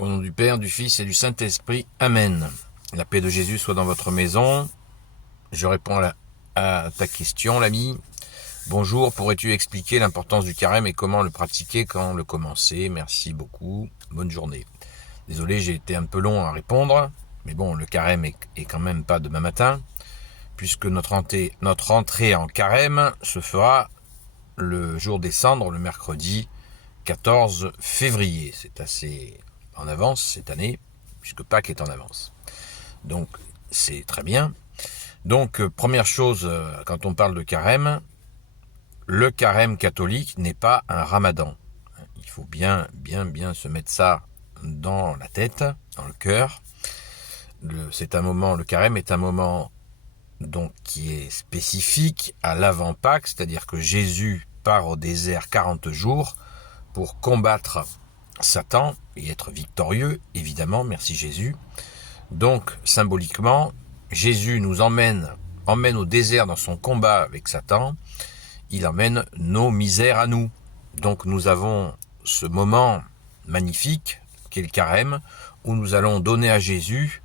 Au nom du Père, du Fils et du Saint-Esprit. Amen. La paix de Jésus soit dans votre maison. Je réponds à ta question, l'ami. Bonjour, pourrais-tu expliquer l'importance du carême et comment le pratiquer, quand le commencer? Merci beaucoup. Bonne journée. Désolé, j'ai été un peu long à répondre. Mais bon, le carême est quand même pas demain matin, puisque notre entrée en carême se fera le jour des cendres, le mercredi 14 février. C'est assez en avance cette année, puisque Pâques est en avance. Donc, c'est très bien. Donc, première chose, quand on parle de carême, le carême catholique n'est pas un ramadan. Il faut bien se mettre ça dans la tête, dans le cœur. Le carême est un moment donc qui est spécifique à l'avant-Pâques, c'est-à-dire que Jésus part au désert 40 jours pour combattre Satan et être victorieux, évidemment, merci Jésus. Donc, symboliquement, Jésus nous emmène au désert dans son combat avec Satan, il emmène nos misères à nous. Donc nous avons ce moment magnifique, qui est le carême, où nous allons donner à Jésus,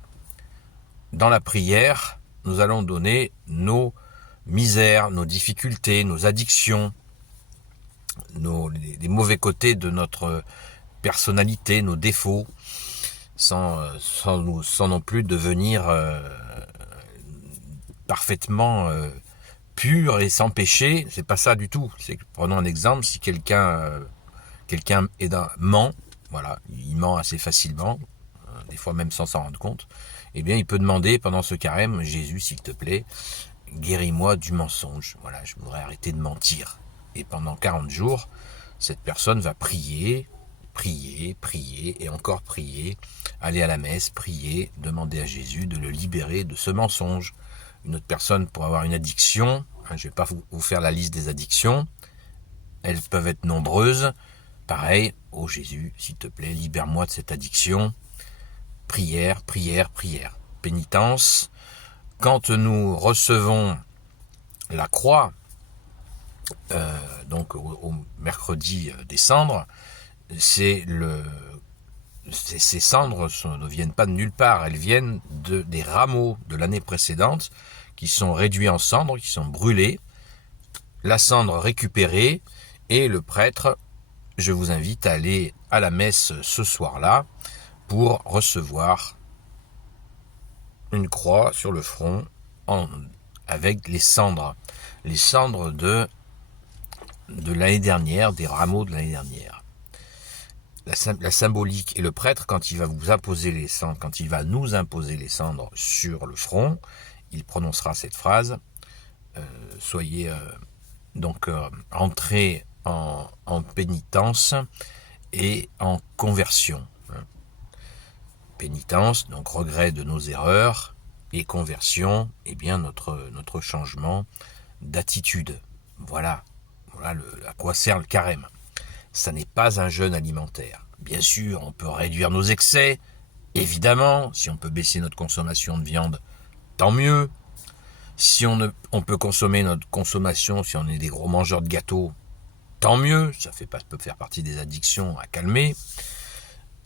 dans la prière, nous allons donner nos misères, nos difficultés, nos addictions, les mauvais côtés de notre personnalité, nos défauts, sans non plus devenir parfaitement pur et sans péché. C'est pas ça du tout. Prenons un exemple, si quelqu'un ment, voilà, il ment assez facilement, des fois même sans s'en rendre compte, eh bien il peut demander pendant ce carême: Jésus, s'il te plaît, guéris-moi du mensonge. Voilà, je voudrais arrêter de mentir. Et pendant 40 jours, cette personne va prier et encore prier, aller à la messe, prier, demander à Jésus de le libérer de ce mensonge. Une autre personne pour avoir une addiction, je ne vais pas vous faire la liste des addictions, elles peuvent être nombreuses. Pareil, oh Jésus, s'il te plaît, libère-moi de cette addiction. Prière. Pénitence. Quand nous recevons la croix, donc au mercredi des cendres, ces cendres ne viennent pas de nulle part, elles viennent des rameaux de l'année précédente qui sont réduits en cendres, qui sont brûlés, la cendre récupérée, et le prêtre, je vous invite à aller à la messe ce soir-là pour recevoir une croix sur le front avec les cendres de l'année dernière, des rameaux de l'année dernière. La symbolique, et le prêtre, quand il va vous imposer les cendres, quand il va nous imposer les cendres sur le front, il prononcera cette phrase: soyez entrés en pénitence et en conversion. Pénitence, donc regret de nos erreurs, et conversion, eh bien notre changement d'attitude. Voilà à quoi sert le carême. Ça n'est pas un jeûne alimentaire. Bien sûr, on peut réduire nos excès, évidemment. Si on peut baisser notre consommation de viande, tant mieux. Si on peut consommer notre consommation, si on est des gros mangeurs de gâteaux, tant mieux. Ça peut faire partie des addictions à calmer.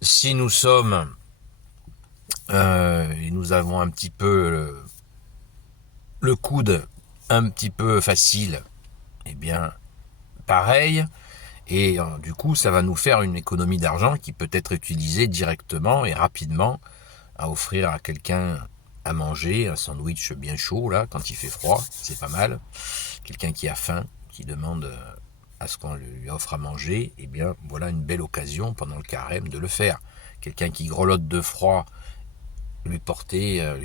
Si nous sommes et nous avons un petit peu le coude un petit peu facile, eh bien pareil. Et du coup, ça va nous faire une économie d'argent qui peut être utilisée directement et rapidement à offrir à quelqu'un à manger, un sandwich bien chaud, là, quand il fait froid, c'est pas mal. Quelqu'un qui a faim, qui demande à ce qu'on lui offre à manger, eh bien, voilà une belle occasion pendant le carême de le faire. Quelqu'un qui grelotte de froid, lui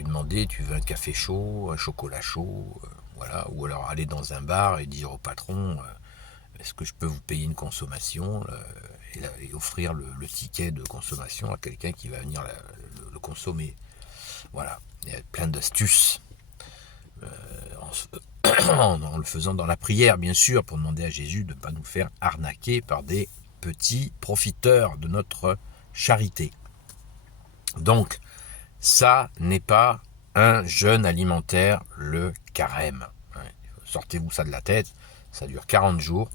demander: tu veux un café chaud, un chocolat chaud, voilà. Ou alors aller dans un bar et dire au patron: est-ce que je peux vous payer une consommation, et offrir le ticket de consommation à quelqu'un qui va venir le consommer. Voilà, il y a plein d'astuces en le faisant dans la prière, bien sûr, pour demander à Jésus de ne pas nous faire arnaquer par des petits profiteurs de notre charité. Donc, ça n'est pas un jeûne alimentaire, le carême. Sortez-vous ça de la tête, ça dure 40 jours.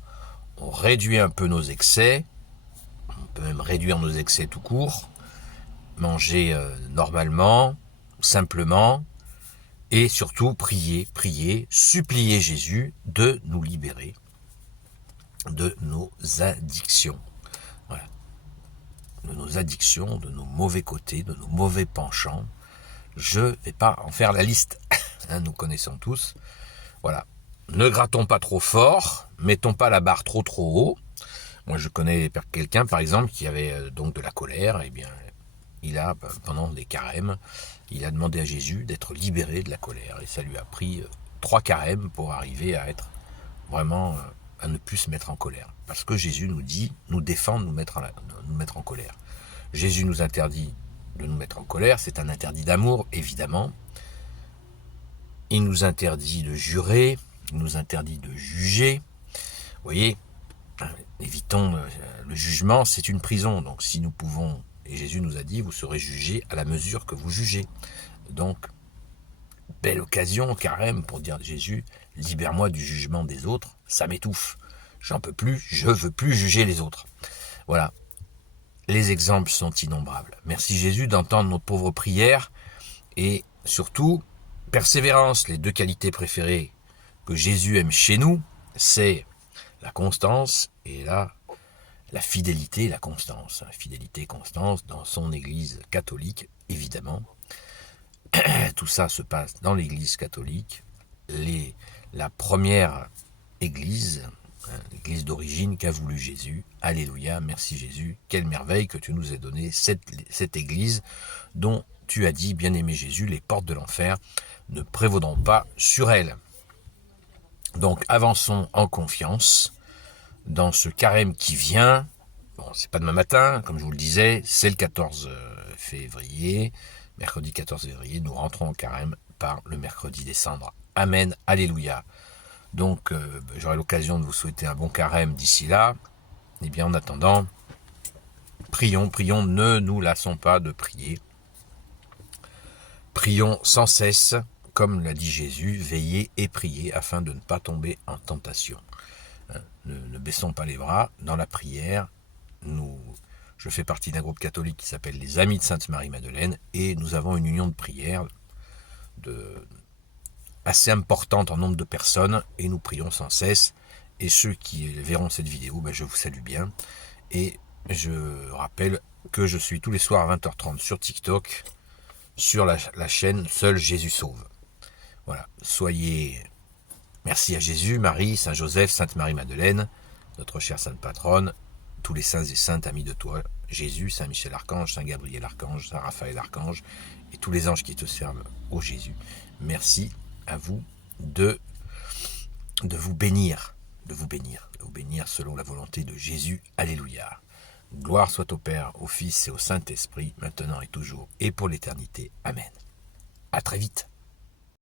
On réduit un peu nos excès, on peut même réduire nos excès tout court, manger normalement, simplement, et surtout prier, supplier Jésus de nous libérer de nos addictions. Voilà. De nos addictions, de nos mauvais côtés, de nos mauvais penchants. Je ne vais pas en faire la liste. Nous connaissons tous. Voilà. Ne grattons pas trop fort, mettons pas la barre trop haut. Moi, je connais quelqu'un, par exemple, qui avait donc de la colère. Eh bien, il a, pendant des carèmes, il a demandé à Jésus d'être libéré de la colère. Et ça lui a pris 3 carèmes pour arriver à être vraiment, à ne plus se mettre en colère. Parce que Jésus nous dit, nous défend de nous mettre en colère. Jésus nous interdit de nous mettre en colère. C'est un interdit d'amour, évidemment. Il nous interdit de jurer. Il nous interdit de juger. Vous voyez, évitons le jugement, c'est une prison. Donc si nous pouvons, et Jésus nous a dit, vous serez jugés à la mesure que vous jugez. Donc, belle occasion, carême, pour dire à Jésus, libère-moi du jugement des autres, ça m'étouffe. J'en peux plus, je veux plus juger les autres. Voilà. Les exemples sont innombrables. Merci Jésus d'entendre nos pauvres prières et surtout, persévérance, les 2 qualités préférées que Jésus aime chez nous, c'est la constance et la fidélité et la constance. Fidélité et constance dans son église catholique, évidemment. Tout ça se passe dans l'église catholique. La première église, l'église d'origine qu'a voulu Jésus. Alléluia, merci Jésus. Quelle merveille que tu nous aies donné cette église dont tu as dit, bien-aimé Jésus, les portes de l'enfer ne prévaudront pas sur elle. Donc avançons en confiance dans ce carême qui vient. Bon, c'est pas demain matin, comme je vous le disais, c'est le 14 février, mercredi 14 février, nous rentrons en carême par le mercredi des cendres. Amen, alléluia. Donc j'aurai l'occasion de vous souhaiter un bon carême d'ici là. Et bien en attendant, prions, ne nous lassons pas de prier. Prions sans cesse, comme l'a dit Jésus, veillez et priez afin de ne pas tomber en tentation. Ne baissons pas les bras dans la prière. Je fais partie d'un groupe catholique qui s'appelle les Amis de Sainte Marie-Madeleine et nous avons une union de prière assez importante en nombre de personnes et nous prions sans cesse. Et ceux qui verront cette vidéo, je vous salue bien. Et je rappelle que je suis tous les soirs à 20h30 sur TikTok, sur la chaîne Seul Jésus Sauve. Voilà, merci à Jésus, Marie, Saint Joseph, Sainte Marie-Madeleine, notre chère Sainte Patronne, tous les saints et saintes amis de toi, Jésus, Saint Michel Archange, Saint Gabriel Archange, Saint Raphaël Archange, et tous les anges qui te servent, ô Jésus. Merci à vous de vous bénir, selon la volonté de Jésus. Alléluia. Gloire soit au Père, au Fils et au Saint-Esprit, maintenant et toujours, et pour l'éternité. Amen. À très vite.